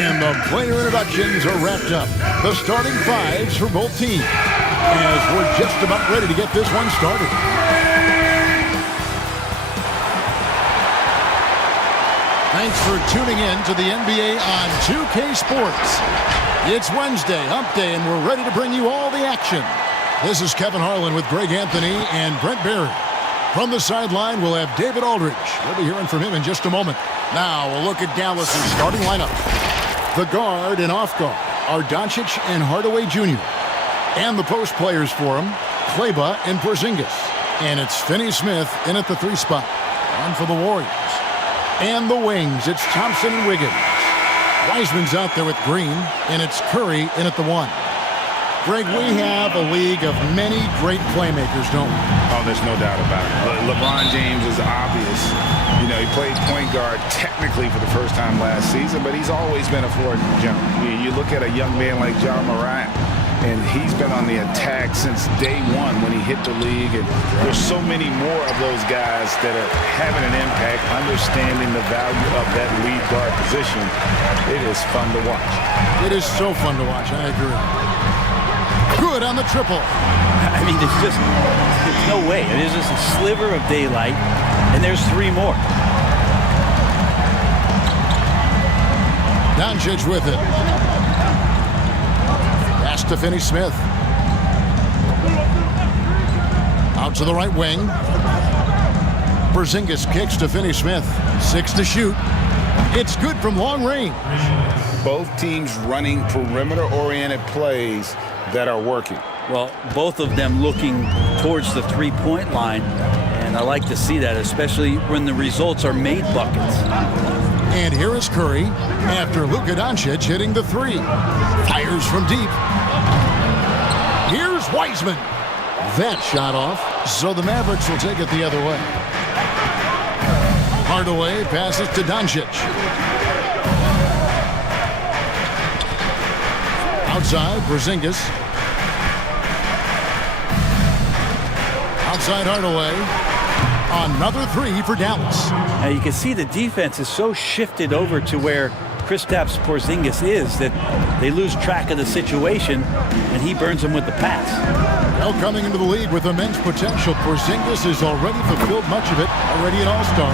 And the player introductions are wrapped up. The starting fives for both teams, as we're just about ready to get this one started. Thanks for tuning in to the NBA on 2K Sports. It's Wednesday, hump day, and we're ready to bring you all the action. This is Kevin Harlan with Greg Anthony and Brent Barry. From the sideline, we'll have David Aldridge. We'll be hearing from him in just a moment. Now, a look at Dallas' starting lineup. The guard and off guard are Doncic and Hardaway Jr. And the post players for him, Kleba and Porzingis. And it's Finney-Smith in at the 3 spot. On for the Warriors. And the wings, it's Thompson and Wiggins. Wiseman's out there with Green, and it's Curry in at the 1. Greg, we have a league of many great playmakers, don't we? Oh, there's no doubt about it. LeBron James is obvious. You know, he played point guard technically for the first time last season, but he's always been a floor general. You look at a young man like John Morant, and he's been on the attack since day one when he hit the league. And there's so many more of those guys that are having an impact, understanding the value of that lead guard position. It is fun to watch. It is so fun to watch, I agree. Good on the triple. I mean, there's no way. There's just a sliver of daylight, and there's 3 more. Doncic with it. Pass to Finney-Smith. Out to the right wing. Porzingis kicks to Finney-Smith. 6 to shoot. It's good from long range. Both teams running perimeter-oriented plays that are working. Well, both of them looking towards the 3-point line, and I like to see that, especially when the results are made buckets. And here is Curry after Luka Doncic hitting the 3. Fires from deep. Here's Wiseman. That shot off, so the Mavericks will take it the other way. Hardaway passes to Doncic. Outside, Porzingis. Outside Hardaway. Another 3 for Dallas. Now you can see the defense is so shifted over to where Kristaps Porzingis is that they lose track of the situation, and he burns them with the pass. Well, coming into the league with immense potential, Porzingis has already fulfilled much of it, already an all-star.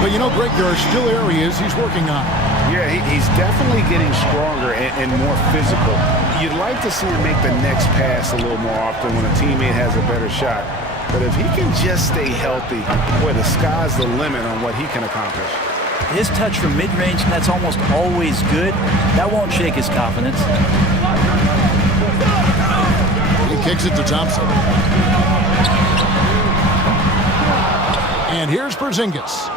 But you know, Greg, there are still areas he's working on. Yeah, he's definitely getting stronger and more physical. You'd like to see him make the next pass a little more often when a teammate has a better shot. But if he can just stay healthy, boy, the sky's the limit on what he can accomplish. His touch from mid-range, that's almost always good. That won't shake his confidence. He kicks it to Thompson. And here's Porzingis.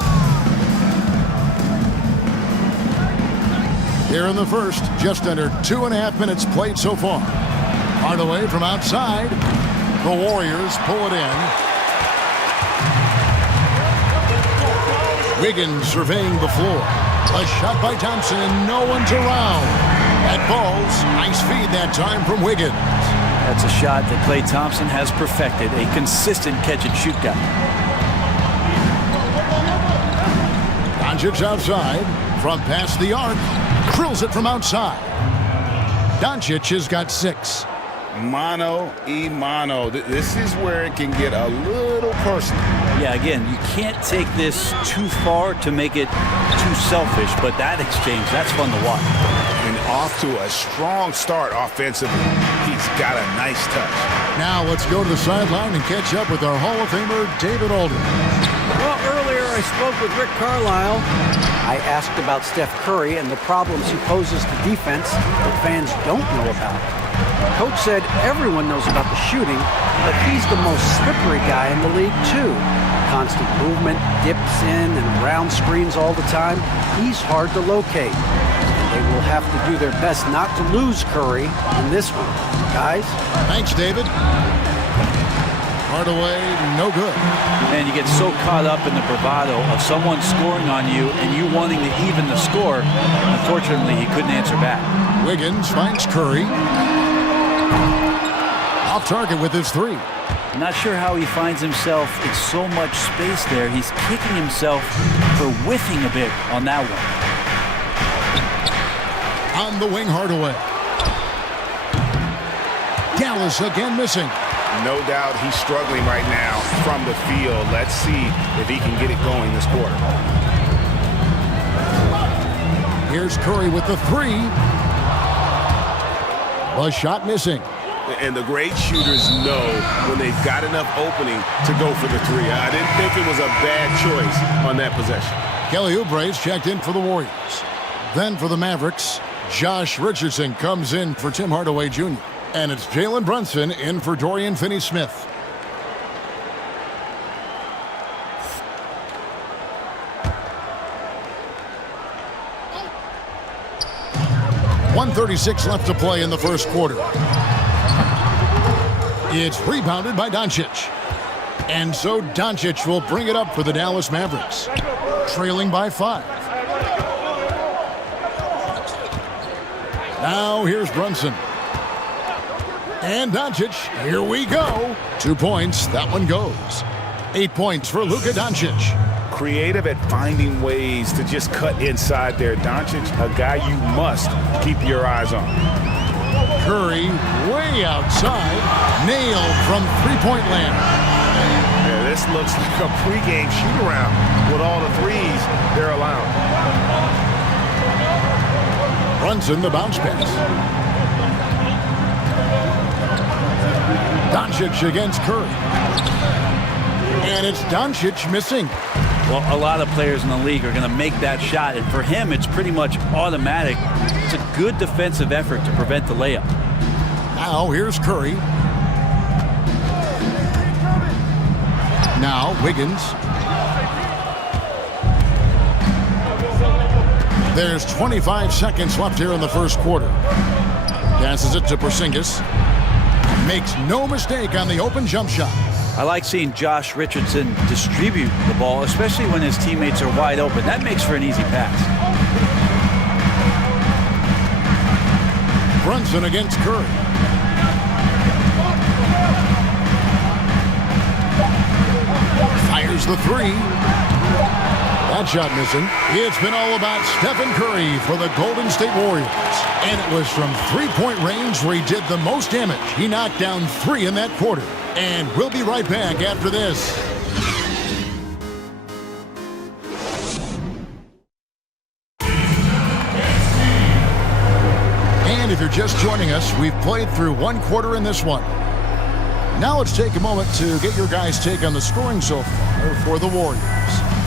Here in the first, just under 2.5 minutes played so far. Hardaway from outside. The Warriors pull it in. Wiggins surveying the floor. A shot by Thompson, and no one's around. That falls. Nice feed that time from Wiggins. That's a shot that Klay Thompson has perfected. A consistent catch-and-shoot guy. Doncic outside. From past the arc. Drills it from outside. Doncic has got 6. Mano y mano. This is where it can get a little personal. Yeah, again, you can't take this too far to make it too selfish, but that exchange, that's fun to watch. And off to a strong start offensively. He's got a nice touch. Now let's go to the sideline and catch up with our Hall of Famer, David Aldridge. Well, earlier I spoke with Rick Carlisle. I asked about Steph Curry and the problems he poses to defense that fans don't know about. Coach said everyone knows about the shooting, but he's the most slippery guy in the league, too. Constant movement, dips in and around screens all the time. He's hard to locate. And they will have to do their best not to lose Curry in this one. Guys? Thanks, David. Hardaway, no good. And you get so caught up in the bravado of someone scoring on you and you wanting to even the score. Unfortunately, he couldn't answer back. Wiggins finds Curry. Off target with his 3. I'm not sure how he finds himself in so much space there. He's kicking himself for whiffing a bit on that one. On the wing, Hardaway. Dallas again missing. No doubt he's struggling right now from the field. Let's see if he can get it going this quarter. Here's Curry with the three. A shot missing. And the great shooters know when they've got enough opening to go for the three. I didn't think it was a bad choice on that possession. Kelly Oubre's checked in for the Warriors. Then for the Mavericks, Josh Richardson comes in for Tim Hardaway Jr. And it's Jalen Brunson in for Dorian Finney-Smith. .136 left to play in the first quarter. It's rebounded by Doncic. And so Doncic will bring it up for the Dallas Mavericks, trailing by 5. Now here's Brunson. And Doncic, here we go. 2 points, that one goes. 8 points for Luka Doncic. Creative at finding ways to just cut inside there. Doncic, a guy you must keep your eyes on. Curry way outside, nailed from three-point land. Yeah, this looks like a pregame shoot-around with all the threes they're allowing. Brunson, the bounce pass. Doncic against Curry. And it's Doncic missing. Well, a lot of players in the league are going to make that shot, and for him, it's pretty much automatic. It's a good defensive effort to prevent the layup. Now, here's Curry. Now, Wiggins. There's 25 seconds left here in the first quarter. Passes it to Porzingis. Makes no mistake on the open jump shot. I like seeing Josh Richardson distribute the ball, especially when his teammates are wide open. That makes for an easy pass. Brunson against Curry. Fires the three. That shot missing. It's been all about Stephen Curry for the Golden State Warriors. And it was from three-point range where he did the most damage. He knocked down 3 in that quarter. And we'll be right back after this. And if you're just joining us, we've played through 1 quarter in this one. Now let's take a moment to get your guys' take on the scoring so far for the Warriors.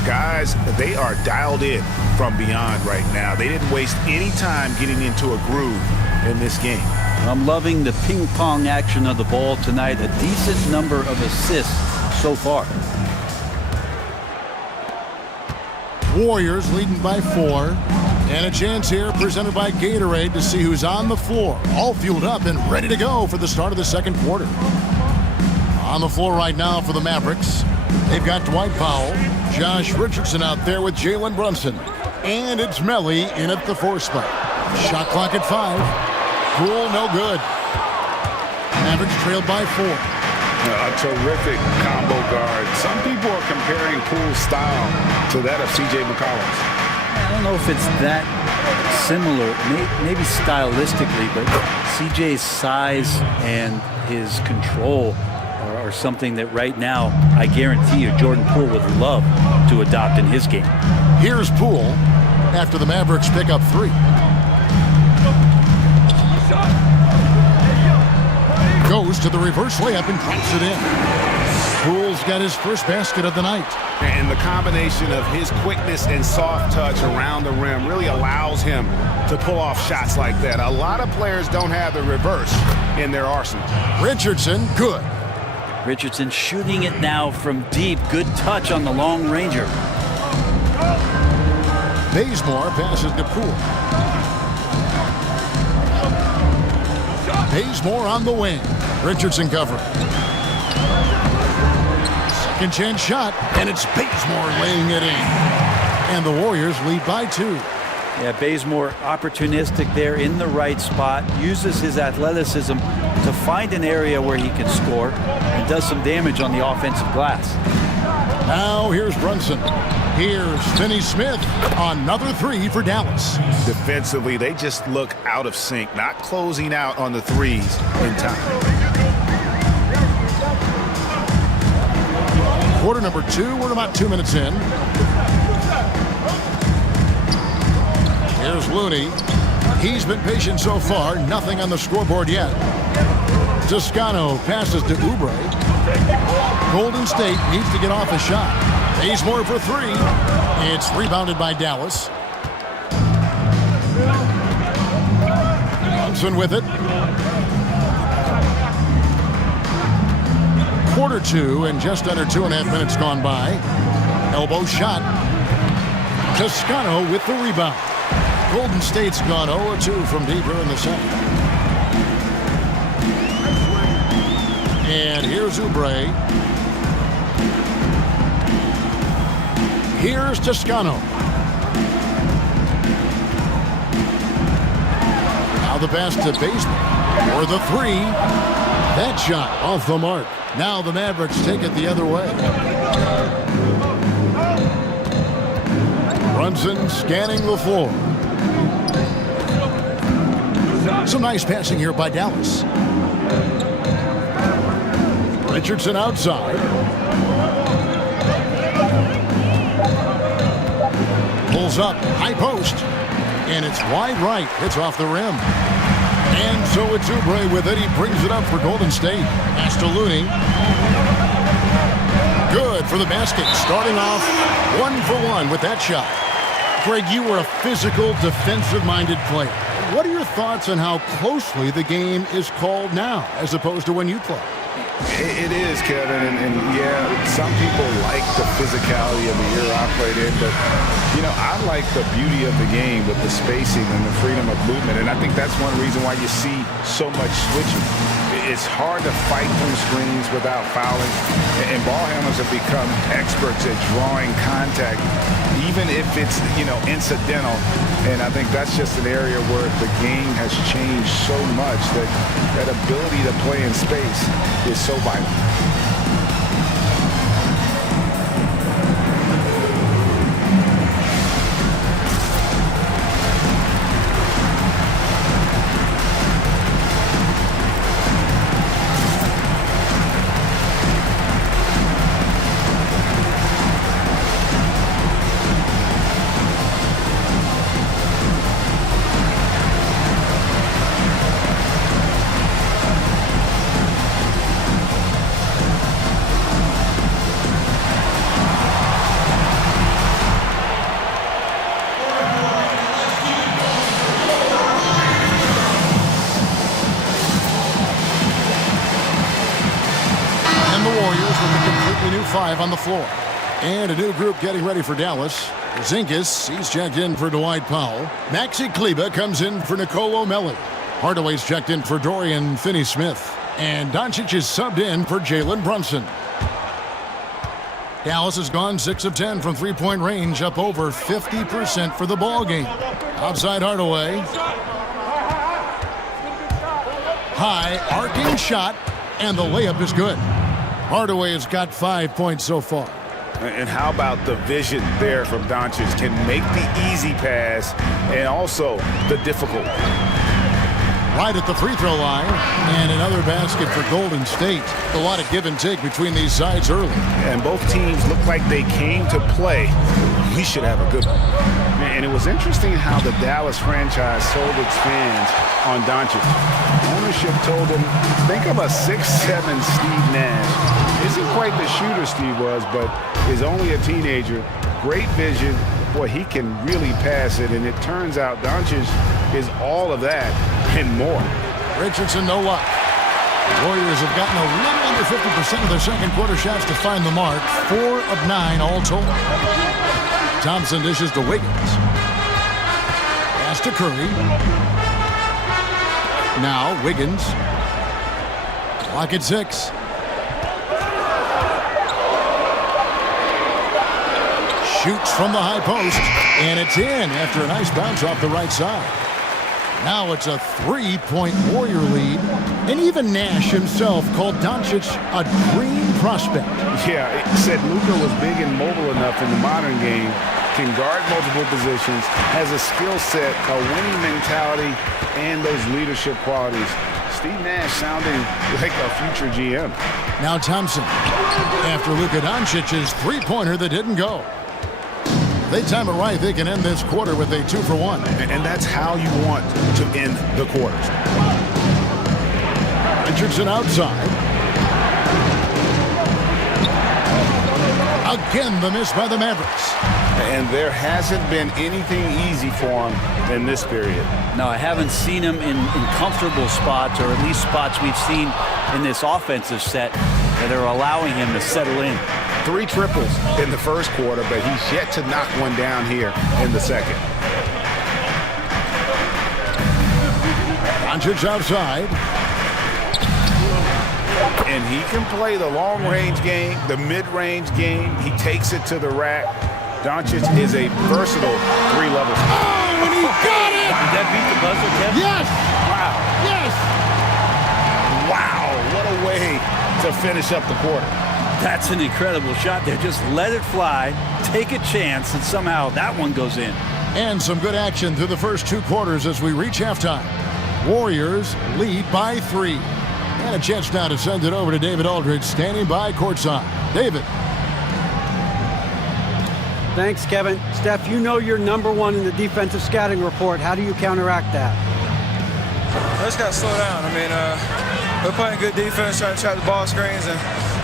Guys, they are dialed in from beyond right now. They didn't waste any time getting into a groove in this game. I'm loving the ping-pong action of the ball tonight. A decent number of assists so far. Warriors leading by 4. And a chance here presented by Gatorade to see who's on the floor. All fueled up and ready to go for the start of the second quarter. On the floor right now for the Mavericks, they've got Dwight Powell, Josh Richardson out there with Jalen Brunson. And it's Melly in at the 4 spot. Shot clock at 5. Poole, no good. Mavericks trailed by 4. A terrific combo guard. Some people are comparing Poole's style to that of C.J. McCollum's. I don't know if it's that similar, maybe stylistically, but CJ's size and his control are something that right now I guarantee you Jordan Poole would love to adopt in his game. Here's Poole after the Mavericks pick up 3. Goes to the reverse layup and drops it in. Poole's got his first basket of the night. And the combination of his quickness and soft touch around the rim really allows him to pull off shots like that. A lot of players don't have the reverse in their arsenal. Richardson, good. Richardson shooting it now from deep. Good touch on the long ranger. Bazemore passes to Poole. Bazemore on the wing. Richardson covering. Second chance shot, and it's Bazemore laying it in. And the Warriors lead by 2. Yeah, Bazemore opportunistic there in the right spot. Uses his athleticism to find an area where he can score and does some damage on the offensive glass. Now here's Brunson. Here's Finney Smith. Another three for Dallas. Defensively, they just look out of sync, not closing out on the threes in time. Quarter number 2. We're about 2 minutes in. Here's Looney. He's been patient so far. Nothing on the scoreboard yet. Toscano passes to Oubre. Golden State needs to get off a shot. Bazemore for three. It's rebounded by Dallas. Johnson with it. Quarter 2 and just under 2.5 minutes gone by. Elbow shot. Toscano with the rebound. Golden State's gone 0-2 from deeper in the second. And here's Oubre. Here's Toscano. Now the pass to Bazemore for the three. That shot off the mark. Now the Mavericks take it the other way. Brunson scanning the floor. Some nice passing here by Dallas. Richardson outside. Pulls up, high post. And it's wide right. It's off the rim. And so it's Oubre with it. He brings it up for Golden State. Pass to Looney. Good for the basket. Starting off 1 for 1 with that shot. Greg, you were a physical, defensive-minded player. What are your thoughts on how closely the game is called now as opposed to when you play? It is, Kevin, and yeah, some people like the physicality of the era I played in, but, you know, I like the beauty of the game with the spacing and the freedom of movement, and I think that's one reason why you see so much switching. It's hard to fight through screens without fouling, and ball handlers have become experts at drawing contact, even if it's, you know, incidental, and I think that's just an area where the game has changed so much that that ability to play in space is so vital. Five on the floor. And a new group getting ready for Dallas. Zingas, he's checked in for Dwight Powell. Maxi Kleber comes in for Nicolo Melli. Hardaway's checked in for Dorian Finney-Smith. And Doncic is subbed in for Jalen Brunson. Dallas has gone 6 of 10 from three-point range, up over 50% for the ball game. Outside Hardaway. High arcing shot, and the layup is good. Hardaway has got 5 points so far. And how about the vision there from Doncic? Can make the easy pass and also the difficult. Right at the free throw line, and another basket for Golden State. A lot of give and take between these sides early. And both teams look like they came to play. We should have a good one. And it was interesting how the Dallas franchise sold its fans on Doncic. Ownership told them, think of a 6'7" Steve Nash. Isn't quite the shooter Steve was, but is only a teenager. Great vision. Boy, he can really pass it, and it turns out Doncic is all of that and more. Richardson, no luck. Warriors have gotten a little under 50% of their second quarter shots to find the mark. 4 of 9 all told. Thompson dishes to Wiggins. Pass to Curry. Now Wiggins. Clock at 6. Shoots from the high post, and it's in after a nice bounce off the right side. Now it's a 3-point Warrior lead. And even Nash himself called Doncic a dream prospect. Yeah, it said Luka was big and mobile enough in the modern game, can guard multiple positions, has a skill set, a winning mentality, and those leadership qualities. Steve Nash sounding like a future GM. Now Thompson, after Luka Doncic's three-pointer that didn't go. They time it right, they can end this quarter with a 2-for-1. And that's how you want to end the quarters. Richardson outside. Again, the miss by the Mavericks. And there hasn't been anything easy for him in this period. No, I haven't seen him in comfortable spots, or at least spots we've seen in this offensive set that are allowing him to settle in. 3 triples in the first quarter, but he's yet to knock one down here in the second. Doncic outside. And he can play the long-range game, the mid-range game. He takes it to the rack. Doncic is a versatile 3-level. Oh, and he got it! Did that beat the buzzer, Kevin? Yes! Wow. Yes! Wow, what a way to finish up the quarter. That's an incredible shot there. Just let it fly, take a chance, and somehow that one goes in. And some good action through the first 2 quarters as we reach halftime. Warriors lead by 3. And a chance now to send it over to David Aldridge, standing by courtside. David. Thanks, Kevin. Steph, you know you're #1 in the defensive scouting report. How do you counteract that? I just got to slow down. I mean, we're playing good defense, trying to trap the ball screens and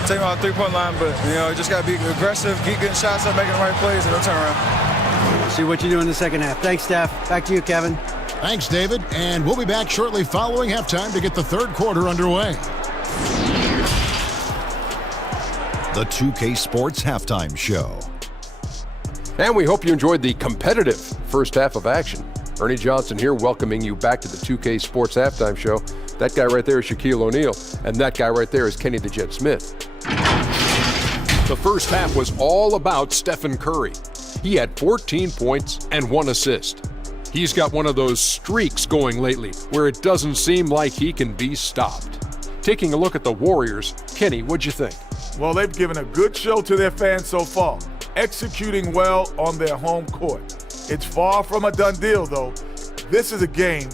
take them out the 3-point line. But, you know, just got to be aggressive, keep getting shots up, making the right plays, and don't turn around. See what you do in the second half. Thanks, Steph. Back to you, Kevin. Thanks, David. And we'll be back shortly following halftime to get the third quarter underway. The 2K Sports Halftime Show. And we hope you enjoyed the competitive first half of action. Ernie Johnson here, welcoming you back to the 2K Sports Halftime Show. That guy right there is Shaquille O'Neal, and that guy right there is Kenny the Jet Smith. The first half was all about Stephen Curry. He had 14 points and 1 assist. He's got one of those streaks going lately where it doesn't seem like he can be stopped. Taking a look at the Warriors, Kenny, what'd you think? Well, they've given a good show to their fans so far, executing well on their home court. It's far from a done deal, though. This is a game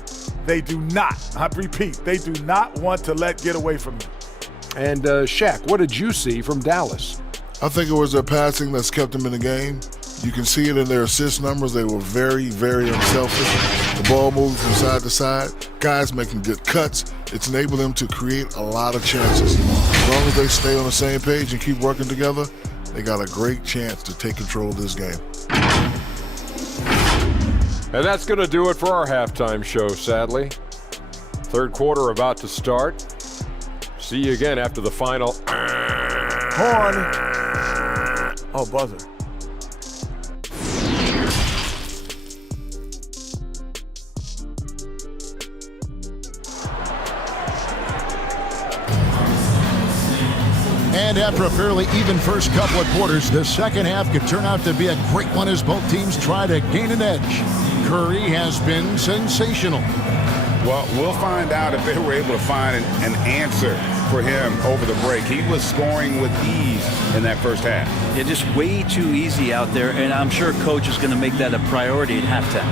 they do not, I repeat, they do not want to let get away from them. And Shaq, what did you see from Dallas? I think it was their passing that's kept them in the game. You can see it in their assist numbers. They were very, very unselfish. The ball moved from side to side. Guys making good cuts. It's enabled them to create a lot of chances. As long as they stay on the same page and keep working together, they got a great chance to take control of this game. And that's going to do it for our halftime show, sadly. Third quarter about to start. See you again after the final. Horn. Oh, buzzer. And after a fairly even first couple of quarters, the second half could turn out to be a great one as both teams try to gain an edge. Curry has been sensational. Well, we'll find out if they were able to find an answer for him over the break. He was scoring with ease in that first half. Yeah, just way too easy out there, and I'm sure Coach is going to make that a priority at halftime.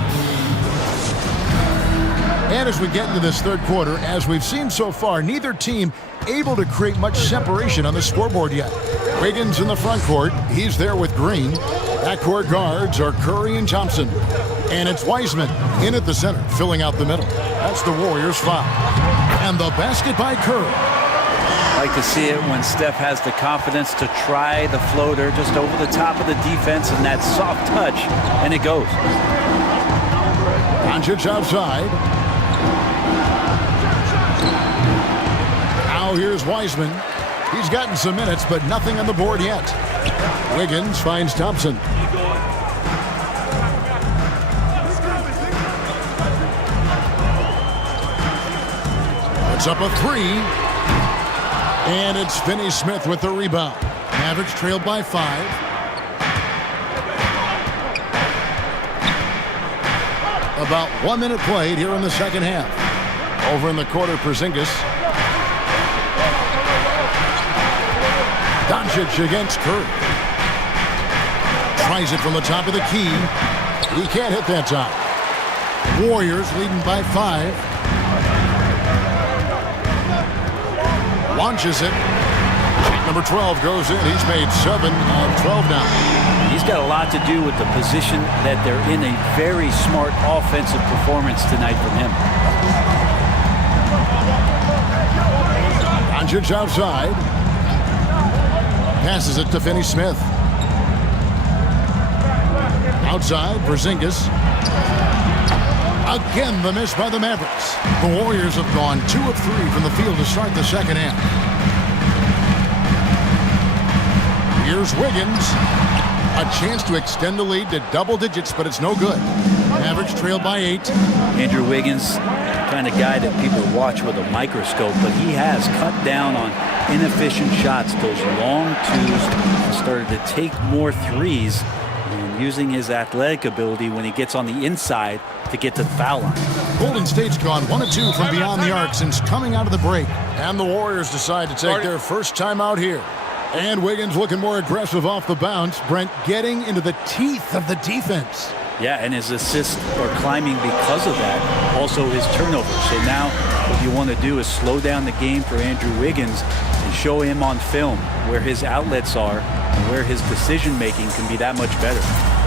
And as we get into this third quarter, as we've seen so far, neither team able to create much separation on the scoreboard yet. Wiggins in the front court. He's there with Green. Backcourt guards are Curry and Thompson. And it's Wiseman in at the center, filling out the middle. That's the Warriors' foul. And the basket by Curry. I like to see it when Steph has the confidence to try the floater just over the top of the defense and that soft touch, and it goes. Doncic outside. Now here's Wiseman. He's gotten some minutes, but nothing on the board yet. Wiggins finds Thompson. It's up a 3. And it's Finney Smith with the rebound. Mavericks trailed by 5. About 1 minute played here in the second half. Over in the quarter, Porzingis. Doncic against Curry. Tries it from the top of the key. He can't hit that time. Warriors leading by 5. Launches it. Number 12 goes in. He's made 7 of 12 now. He's got a lot to do with the position that they're in. A very smart offensive performance tonight from him. Doncic outside. Passes it to Finney-Smith. Outside, Porzingis. Again, the miss by the Mavericks. The Warriors have gone 2 of 3 from the field to start the second half. Here's Wiggins. A chance to extend the lead to double digits, but it's no good. Mavericks trailed by 8. Andrew Wiggins, kind of guy that people watch with a microscope, but he has cut down on inefficient shots, those long twos, and started to take more threes, and using his athletic ability when he gets on the inside to get to the foul line. Golden State's gone 1 of 2 from beyond the arc since coming out of the break. And the Warriors decide to take their first time out here. And Wiggins looking more aggressive off the bounce. Brent getting into the teeth of the defense. Yeah, and his assists are climbing because of that. Also his turnovers. So now what you want to do is slow down the game for Andrew Wiggins and show him on film where his outlets are and where his decision making can be that much better.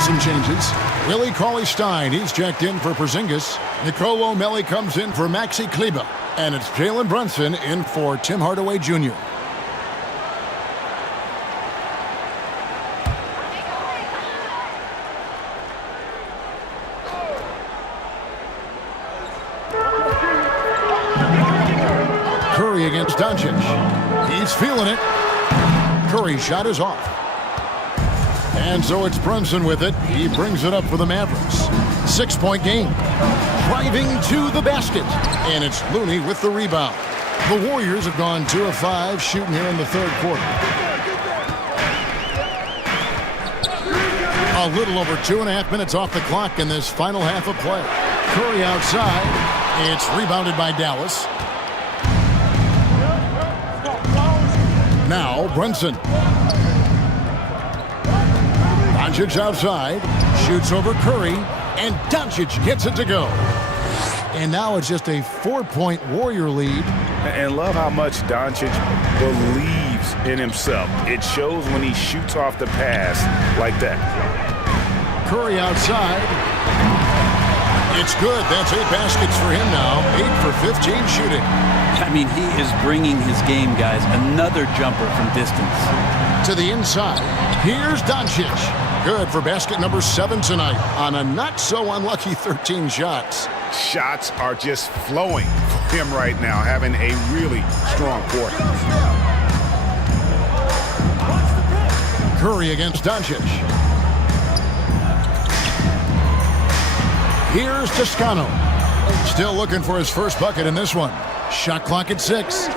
Some changes. Willie Cauley-Stein, he's checked in for Porzingis. Nicolo Melli comes in for Maxi Kleber. And it's Jalen Brunson in for Tim Hardaway Jr. Curry against Doncic. He's feeling it. Curry's shot is off. And so it's Brunson with it. He brings it up for the Mavericks. 6-point game. Driving to the basket. And it's Looney with the rebound. The Warriors have gone 2 of 5 shooting here in the third quarter. A little over 2.5 minutes off the clock in this final half of play. Curry outside. It's rebounded by Dallas. Now Brunson. Doncic outside, shoots over Curry, and Doncic gets it to go. And now it's just a 4-point Warrior lead. And love how much Doncic believes in himself. It shows when he shoots off the pass like that. Curry outside. It's good. That's 8 baskets for him now. 8 for 15 shooting. I mean, he is bringing his game, guys. Another jumper from distance. To the inside. Here's Doncic. Good for basket number 7 tonight on a not-so-unlucky 13 shots. Shots are just flowing for him right now, having a really strong quarter. Curry against Doncic. Here's Toscano. Still looking for his first bucket in this one. Shot clock at 6.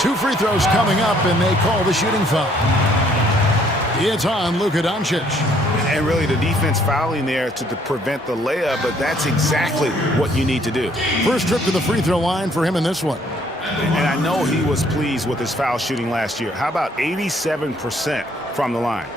2 free throws coming up, and they call the shooting foul. It's on Luka Doncic. And really the defense fouling there to prevent the layup, but that's exactly what you need to do. First trip to the free throw line for him in this one. And I know he was pleased with his foul shooting last year. How about 87% from the line?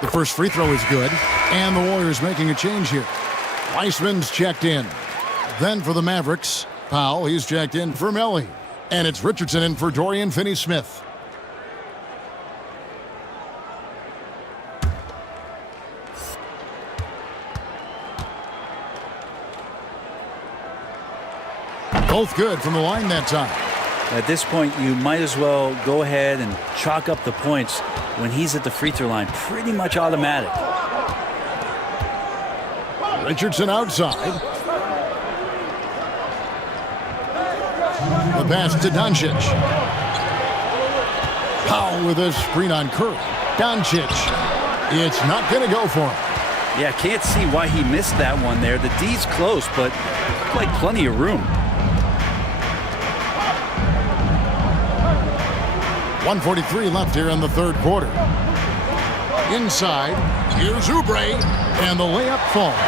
The first free throw is good, and the Warriors making a change here. Weissman's checked in. Then for the Mavericks, Powell, he's checked in for Melly. And it's Richardson in for Dorian Finney-Smith. Both good from the line that time. At this point, you might as well go ahead and chalk up the points when he's at the free throw line. Pretty much automatic. Richardson outside. The pass to Doncic. Powell with a screen on Curry. Doncic. It's not going to go for him. Yeah, can't see why he missed that one there. The D's close, but like plenty of room. 1:43 left here in the third quarter. Inside, here's Oubre, and the layup falls.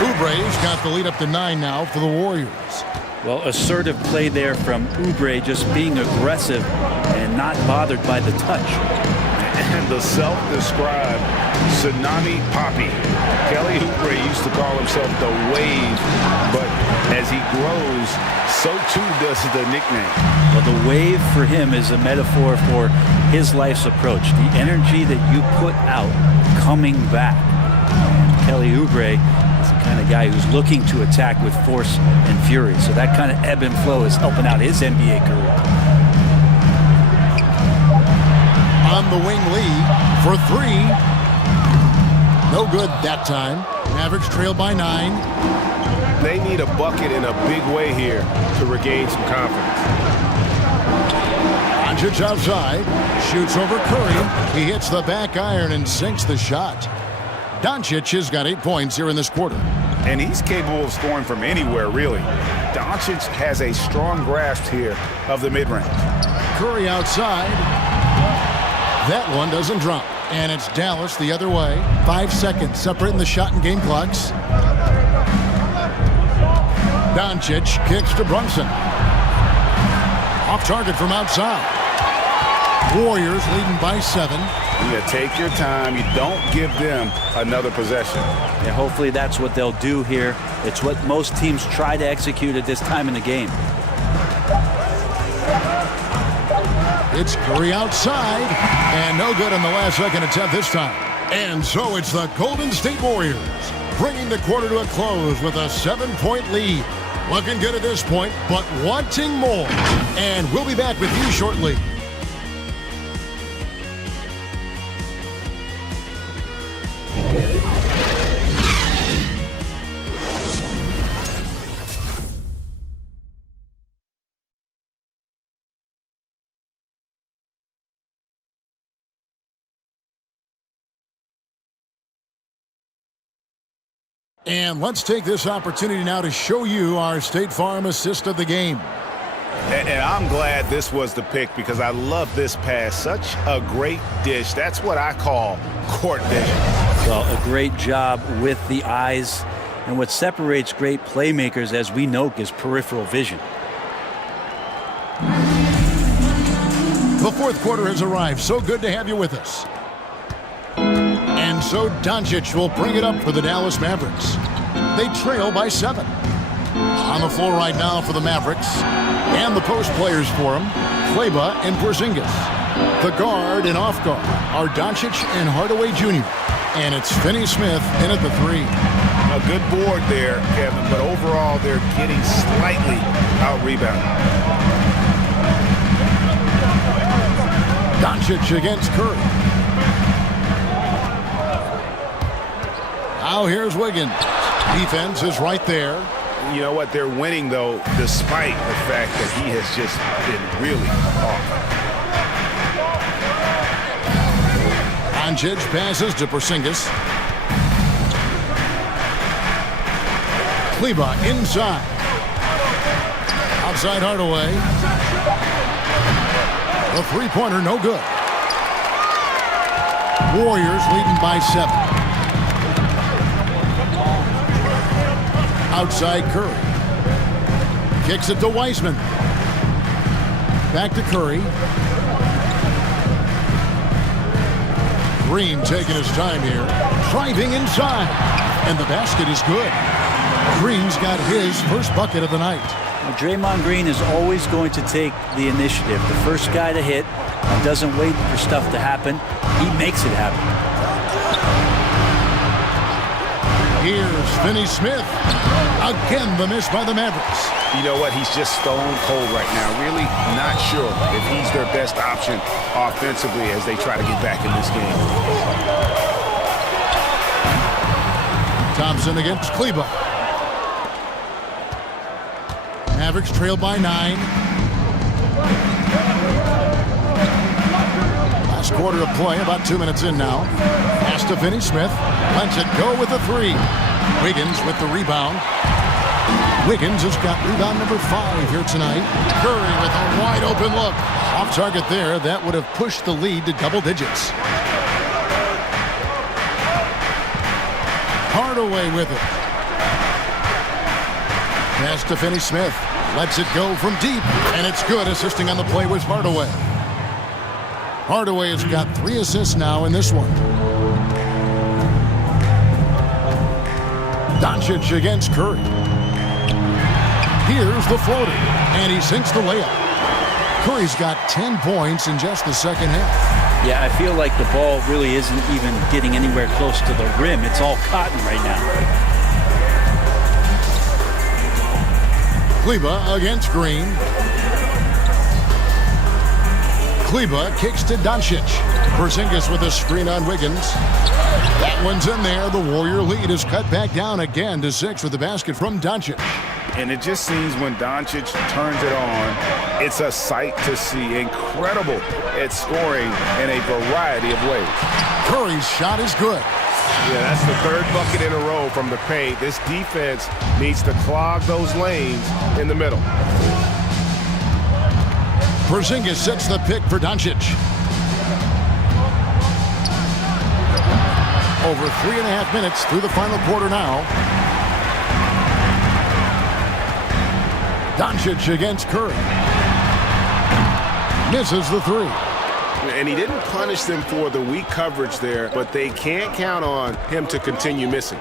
Oubre's got the lead up to 9 now for the Warriors. Well, assertive play there from Oubre, just being aggressive and not bothered by the touch. And the self-described Tsunami Poppy. Kelly Oubre used to call himself the Wave, but as he grows, so too does the nickname. Well, the wave for him is a metaphor for his life's approach. The energy that you put out coming back. And Kelly Oubre is the kind of guy who's looking to attack with force and fury. So that kind of ebb and flow is helping out his NBA career. On the wing lead for 3. No good that time. Mavericks trail by 9. They need a bucket in a big way here to regain some confidence. Doncic outside, shoots over Curry. He hits the back iron and sinks the shot. Doncic has got 8 points here in this quarter. And he's capable of scoring from anywhere, really. Doncic has a strong grasp here of the mid-range. Curry outside. That one doesn't drop. And it's Dallas the other way. 5 seconds separating the shot and game clocks. Doncic kicks to Brunson. Off target from outside. Warriors leading by 7. You take your time. You don't give them another possession. Yeah, hopefully that's what they'll do here. It's what most teams try to execute at this time in the game. It's Curry outside, and no good on the last second attempt this time. And so it's the Golden State Warriors bringing the quarter to a close with a 7-point lead. Looking good at this point, but wanting more. And we'll be back with you shortly. And let's take this opportunity now to show you our State Farm assist of the game. And I'm glad this was the pick because I love this pass. Such a great dish. That's what I call court vision. Well, a great job with the eyes. And what separates great playmakers, as we know, is peripheral vision. The fourth quarter has arrived. So good to have you with us. And so Doncic will bring it up for the Dallas Mavericks. They trail by 7. On the floor right now for the Mavericks. And the post players for him, Kleba and Porzingis. The guard and off guard are Doncic and Hardaway Jr. And it's Finney-Smith in at the 3. A good board there, Kevin, but overall they're getting slightly out-rebounded. Doncic against Curry. Now here's Wiggins. Defense is right there. You know what? They're winning, though, despite the fact that he has just been really off. Doncic passes to Porzingis. Kleba inside. Outside Hardaway. The three-pointer, no good. Warriors leading by 7. Outside Curry. Kicks it to Wiseman. Back to Curry. Green taking his time here. Driving inside. And the basket is good. Green's got his first bucket of the night. Well, Draymond Green is always going to take the initiative. The first guy to hit. He doesn't wait for stuff to happen. He makes it happen. Here's Finney-Smith. Again, the miss by the Mavericks. You know what? He's just stone cold right now. Really not sure if he's their best option offensively as they try to get back in this game. Thompson against Kleba. Mavericks trail by 9. Last quarter of play, about 2 minutes in now. Pass to Finney-Smith. Lets it go with the 3. Wiggins with the rebound. Wiggins has got rebound number 5 here tonight. Curry with a wide open look. Off target there. That would have pushed the lead to double digits. Hardaway with it. Pass to Finney-Smith. Lets it go from deep. And it's good. Assisting on the play was Hardaway. Hardaway has got 3 assists now in this one. Doncic against Curry. Here's the floater, and he sinks the layup. Curry's got 10 points in just the second half. Yeah, I feel like the ball really isn't even getting anywhere close to the rim. It's all cotton right now. Kleba against Green. Kleba kicks to Doncic. Porzingis with a screen on Wiggins. That one's in there. The Warrior lead is cut back down again to 6 with the basket from Doncic. And it just seems when Doncic turns it on, it's a sight to see. Incredible at scoring in a variety of ways. Curry's shot is good. Yeah, that's the 3rd bucket in a row from the paint. This defense needs to clog those lanes in the middle. Porzingis sets the pick for Doncic. Over 3.5 minutes through the final quarter now. Doncic against Curry. Misses the 3. And he didn't punish them for the weak coverage there, but they can't count on him to continue missing.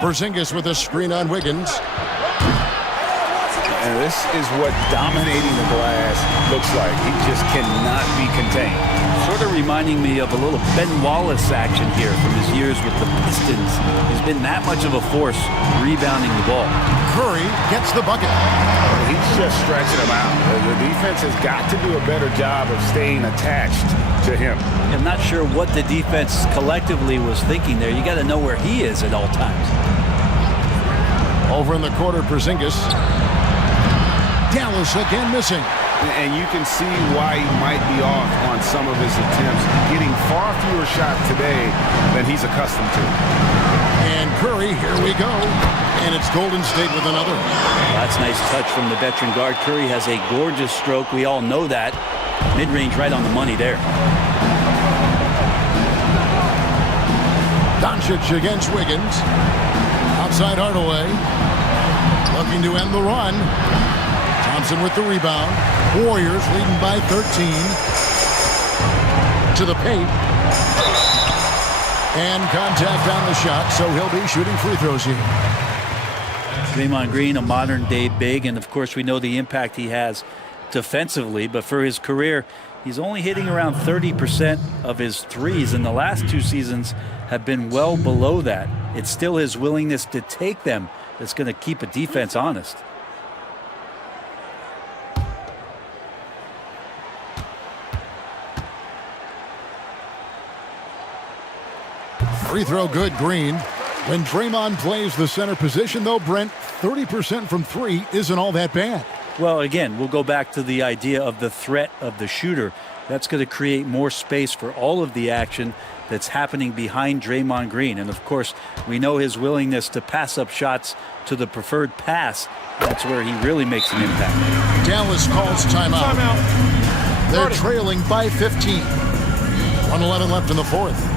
Porzingis with a screen on Wiggins. And this is what dominating the glass looks like. He just cannot be contained. Sort of reminding me of a little Ben Wallace action here from his years with the Pistons. He's been that much of a force rebounding the ball. Curry gets the bucket. He's just stretching him out. The defense has got to do a better job of staying attached to him. I'm not sure what the defense collectively was thinking there. You got to know where he is at all times. Over in the corner, Porzingis. Dallas again missing. And you can see why he might be off on some of his attempts, getting far fewer shots today than he's accustomed to. And Curry, here we go. And it's Golden State with another. That's a nice touch from the veteran guard. Curry has a gorgeous stroke. We all know that. Mid-range right on the money there. Doncic against Wiggins. Outside Hardaway. Looking to end the run. Thompson with the rebound. Warriors leading by 13. To the paint. And contact on the shot, so he'll be shooting free throws here. Draymond Green, a modern-day big, and of course we know the impact he has defensively, but for his career, he's only hitting around 30% of his threes, and the last 2 seasons have been well below that. It's still his willingness to take them that's going to keep a defense honest. Free throw good, Green. When Draymond plays the center position, though, Brent, 30% from 3 isn't all that bad. Well, again, we'll go back to the idea of the threat of the shooter. That's going to create more space for all of the action that's happening behind Draymond Green. And, of course, we know his willingness to pass up shots to the preferred pass. That's where he really makes an impact. Dallas calls timeout. They're trailing by 15. 1:11 left in the fourth.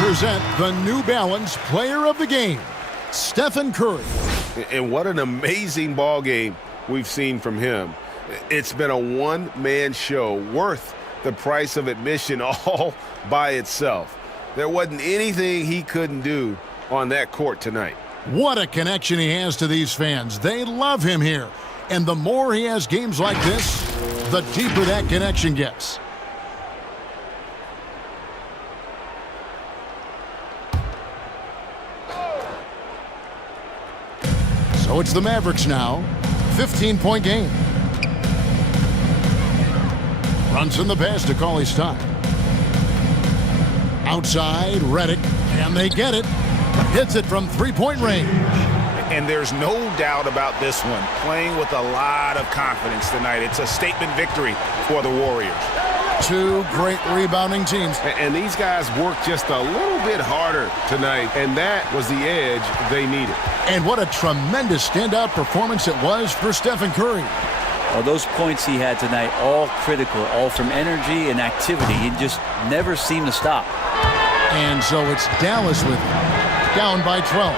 Present the New Balance Player of the Game, Stephen Curry. And what an amazing ball game we've seen from him. It's been a one-man show worth the price of admission all by itself. There wasn't anything he couldn't do on that court tonight. What a connection he has to these fans. They love him here. And the more he has games like this, the deeper that connection gets. So it's the Mavericks now. 15-point game. Runs in the pass to Cauley Stein. Outside, Redick. Can they get it? Hits it from three-point range. And there's no doubt about this one. Playing with a lot of confidence tonight. It's a statement victory for the Warriors. Two great rebounding teams. And these guys worked just a little bit harder tonight, and that was the edge they needed. And what a tremendous standout performance it was for Stephen Curry. Well, those points he had tonight, all critical, all from energy and activity. He just never seemed to stop. And so it's Dallas with it, down by 12.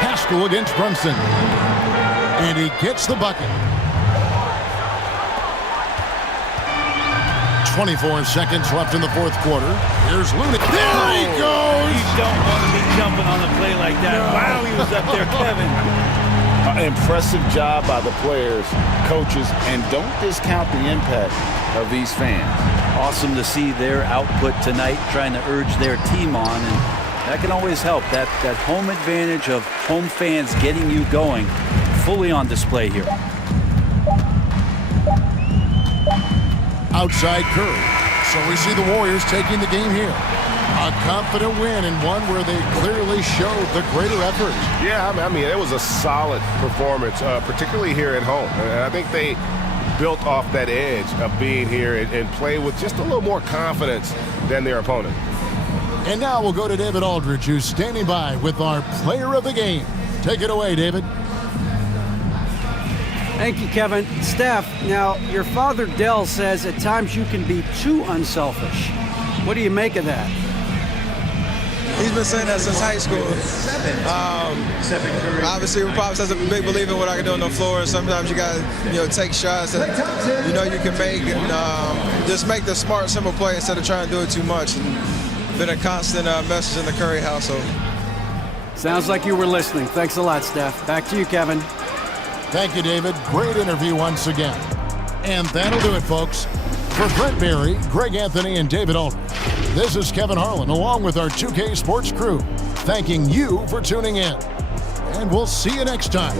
Haskell against Brunson. And he gets the bucket. 24 seconds left in the fourth quarter. Here's Looney. There he goes! You don't want to be jumping on a play like that. No. Wow, he was up there, Kevin. Impressive job by the players, coaches, and don't discount the impact of these fans. Awesome to see their output tonight, trying to urge their team on, and that can always help. That home advantage of home fans getting you going, fully on display here. Outside Curry. So we see the Warriors taking the game here. A confident win and one where they clearly showed the greater effort. Yeah, I mean, it was a solid performance, particularly here at home. And I think they built off that edge of being here and play with just a little more confidence than their opponent. And now we'll go to David Aldridge, who's standing by with our player of the game. Take it away, David. Thank you, Kevin. Steph, now your father Dell says at times you can be too unselfish. What do you make of that? He's been saying that since high school. Obviously, Pops has a big belief in what I can do on the floor, and sometimes you got to take shots that you can make, and just make the smart, simple play instead of trying to do it too much. And been a constant message in the Curry household. Sounds like you were listening. Thanks a lot, Steph. Back to you, Kevin. Thank you, David. Great interview once again. And that'll do it, folks. For Brent Berry, Greg Anthony, and David Aldridge, this is Kevin Harlan along with our 2K Sports crew, thanking you for tuning in. And we'll see you next time.